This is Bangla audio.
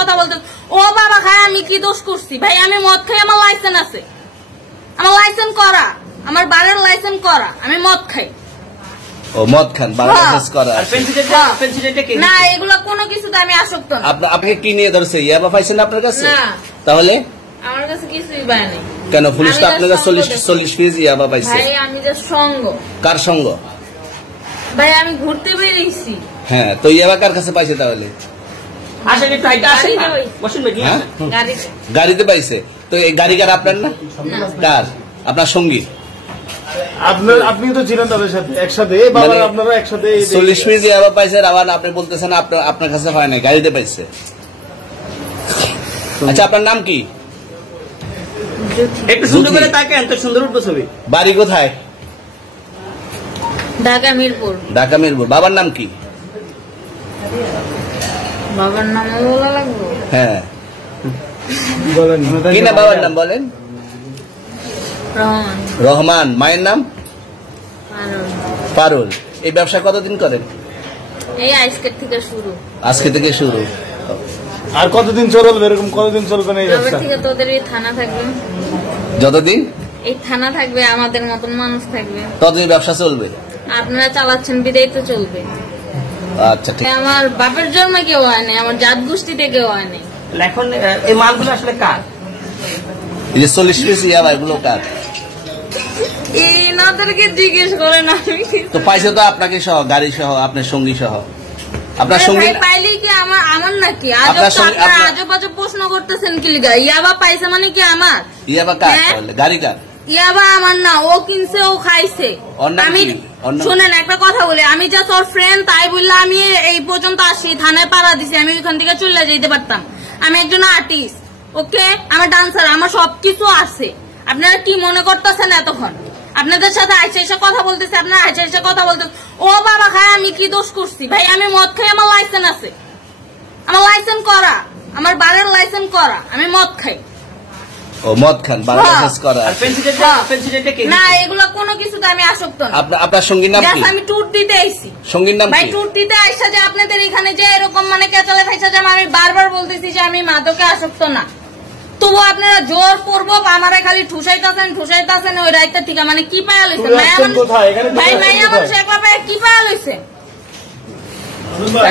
কথা বলতে ও বাবা খায় আমি কি দোষ করছি ভাই? আমি মদ খাই, আমার লাইসেন্স আছে, আমার লাইসেন্স করা, আমার বারের লাইসেন্স করা, আমি মদ খাই। ও মদ খান, বারের লাইসেন্স করা। না এগুলো কোনো কিছুতে আমি আসক্ত না। আপনাকে কি নিয়ে ধরছে? ইয়াবা পাইছেন আপনার কাছে? না তাহলে আমার কাছে কিছুই পায় নাই। কেন পুলিশ তো আপনার কাছে 40 কেজি ইয়াবা পাইছে? ভাই আমি যে সঙ্গ। কার সঙ্গ? ভাই আমি ঘুরতে বেরিয়েছি। হ্যাঁ, তো ইয়াবা কার কাছে পাইছে তাহলে? গাড়িতে পাইছে। তো এই গাড়ি কার? আপনার না? কার? আপনার সঙ্গী? আপনি তো ছিলেন তাদের সাথে একসাথে, আপনারা একসাথে 40 কেজি ইয়াবা পাইছে। আবার আপনি বলতেছেন আপনার কাছে হয় নাই, গাড়িতে পাইছে। আচ্ছা আপনার নাম কি? একটু সুন্দর করে তাকান তো, সুন্দর উঠবো ছবি। বাড়ি কোথায়? ঢাকা মিরপুর। ঢাকা মিরপুর। বাবার নাম কি? বাবার নাম বলা লাগবে? হ্যাঁ বলেন কি না বাবার নাম বলেন? রহমান। রহমান। মায়ের নাম? পারুল। এই ব্যবসা কতদিন করেন? এই আজকের থেকে শুরু। আজকে থেকে শুরু। আর কতদিন চলবে এরকম? কতদিন চলবে না এই ব্যবসা? থেকে তোদের এই থানা থাকবে, যতদিন এই থানা থাকবে, আমাদের মতন মানুষ থাকবে, ততদিন ব্যবসা চলবে। আপনারা চালাচ্ছেন বিদায় তো চলবে। আচ্ছা ঠিক। আমার বাপের জন্মে কেউ হয় নাই, আমার জাত গোষ্ঠীতে কেউ হয় নাই। এখন এই মালগুলো আসলে কার? এই যে 40 কেজি ইয়াবা, এগুলো কার? এনাদেরকে জিজ্ঞেস করেন। আমি তো পাইছে তো আপনাকে সহ, গাড়ি সহ, আপনার সঙ্গী সহ। আপনার সঙ্গী পাইলে কি আমার নাকি? আজব আজব প্রশ্ন করতেছেন কি লিগা? ইয়াবা পাইছে মানে কি আমার? ইয়াবা কার? গাড়ি কার? ইয়াবা আমার না, ও কিনছে, ও খাইছে। আমি শুনেন একটা কথা বলি, আমি যা তোর ফ্রেন্ড তাই বললে আমি এই পর্যন্ত আসি, থানায় পাড়া দিছি, আমি ওইখান থেকে চলে যেতে পারতাম। আমি একজন আর্টিস্ট, ওকে, আমার ডান্সার, আমার সবকিছু আছে। আপনারা কি মনে করতেছেন এতক্ষণ? আপনাদের সাথে আইসা কথা বলতেছে, আপনারা আইসা কথা বলতেছে ও বাবা খায় আমি কি দোষ করছি ভাই? আমি মদ খাই, আমার লাইসেন্স আছে, আমার লাইসেন্স করা, আমার বারের লাইসেন্স করা, আমি মদ খাই। ও মদ খান, বারের লাইসেন্স করা। না এগুলো কোনো কিছুতে আমি আসক্ত না। আপনার সঙ্গীর নাম কি? আমি ট্যুর দিতে আইছি। সঙ্গীর নাম ভাই কি? ট্যুর দিতে আইসা যে আপনাদের এখানে যে এরকম মানে কেচালে খাইসা যে আমি বারবার বলতেছি যে আমি মাদকে আসক্ত না, তবু আপনারা জোর করবো আমারে খালি ঠুসাইতেছেন ওই রাইতে থেকে। মানে কি পায়া লইছে ভাই? মাইয়া মানুষ একলা পায় কি পায়া লইছে?